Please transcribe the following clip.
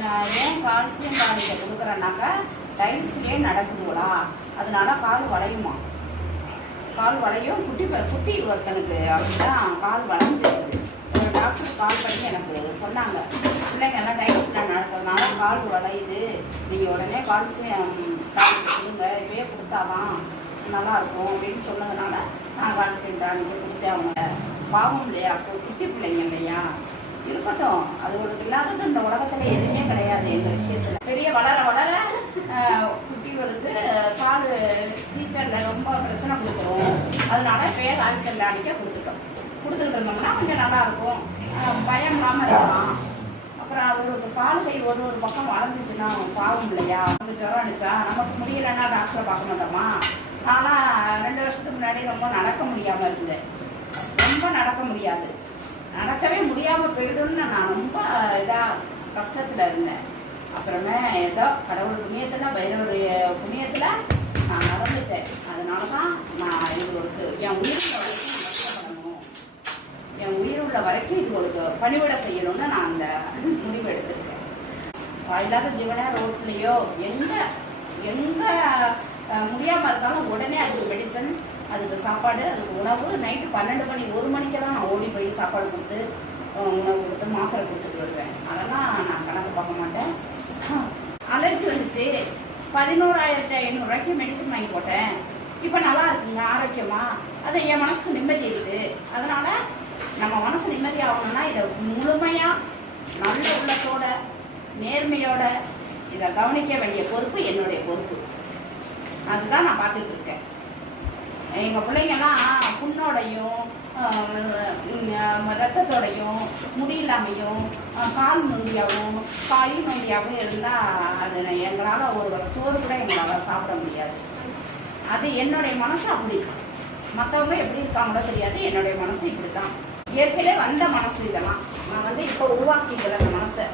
நான் ஏன் கால்சியம் டானிக்கை கொடுக்குறேன்னாக்கா டைல்ஸ்லேயே நடக்குதுங்களா? அதனால கால் வளையுமா? கால் வளையும். குட்டி குட்டி ஒருத்தனுக்கு அப்படிதான் கால் வளைஞ்சிருக்குது. ஒரு டாக்டர் கால் பண்ணி எனக்கு சொன்னாங்க பிள்ளைங்க டைல்ஸ் டைல்ஸில் நடக்கிறதுனால கால் வளையுது. நீங்கள் உடனே கால்சியம் டானிக் கொடுங்க. இப்பயே கொடுத்தாதான் நல்லா இருக்கும் அப்படின்னு சொன்னதுனால நான் கால்சியம் டானிக் கொடுத்தேன் அவங்க பாவம் இல்லையா? குட்டி பிள்ளைங்க இல்லையா? இருக்கட்டும். அதுகளுக்கு இல்லாதது இந்த உலகத்துல எதுவுமே கிடையாது எங்க விஷயத்துல. பெரிய வளர வளர குட்டிகளுக்கு பால் டீச்சர்ல ரொம்ப பிரச்சனை கொடுத்துரும். அதனால பேர் ஆல்சல் அடிக்க கொடுத்துட்டோம். கொடுத்துக்கிட்டு இருந்தோம்னா கொஞ்சம் நல்லா இருக்கும். பயம் இல்லாம இருக்கலாம். அப்புறம் அது ஒரு பால் கை ஒரு ஒரு பக்கம் வளர்ந்துச்சுன்னா பாவம் இல்லையா? நமக்கு ஜுரம் அடிச்சா நமக்கு முடியலன்னா டாக்டரை பார்க்க மாட்டோமா? நான்லாம் ரெண்டு வருஷத்துக்கு முன்னாடி ரொம்ப நடக்க முடியாம இருந்தேன். ரொம்ப நடக்க முடியாது. நடக்கவே முடியாம போயிடும்னு நான் ரொம்ப இதா கஷ்டத்துல இருந்தேன். அப்புறமே ஏதோ கடவுள் புண்ணியத்துல பைரவருடைய புண்ணியத்துல நான் நடந்துட்டேன் அதனால தான் நான் இவங்களுக்கு என் உயிருள்ள வரைக்கும் கஷ்டப்படணும் என் உயிருள்ள வரைக்கும் இவங்களுக்கு பணிவிட செய்யணும்னு நான் அந்த முடிவு எடுத்திருக்கேன். வாயில்லாத ஜீவனே ரோட்லேயோ எங்க எங்க முடியாமல் முடியாம இருந்தாலும் உடனே அதுக்கு மெடிசன் அதுக்கு சாப்பாடு அதுக்கு உணவு நைட்டு பன்னெண்டு மணி ஒரு மணிக்கெல்லாம் சாப்பாடு கொடுத்து உணவு கொடுத்து மாத்திரை கொடுத்துட்டு வருவேன். அதெல்லாம் நான் கணக்கு பார்க்க மாட்டேன். அலர்ஜி வந்துச்சு. பதினோராயிரத்தி ஐநூறுரூவாய்க்கு மெடிசன் வாங்கி போட்டேன். இப்போ நல்லா இருக்குங்க ஆரோக்கியமா? அது என் மனசுக்கு நிம்மதி இருக்குது அதனால நம்ம மனசு நிம்மதி ஆகணும்னா இதை முழுமையா நல்ல உள்ளத்தோட நேர்மையோட இதை கவனிக்க வேண்டிய பொறுப்பு என்னுடைய பொறுப்பு. அதுதான் நான் பார்த்துட்டு இருக்கேன். எங்கள் பிள்ளைங்கெல்லாம் புண்ணோடையும் ரத்தத்தோடையும் முடியில்லாமையும் ஆஹ், கால் நொண்டியாகவும் காய் நொண்டியாகவும் இருந்தால் அது நான் எங்களால் ஒரு வர சோறு கூட எங்களால் சாப்பிட முடியாது. அது என்னுடைய மனசு அப்படி மற்றவங்க எப்படி இருக்காங்களோ தெரியாது என்னுடைய மனசு இப்படி தான் ஏற்கனவே வந்த மனசு இதெல்லாம். நான் வந்து இப்போ உருவாக்கிக்கிறேன் அந்த மனசை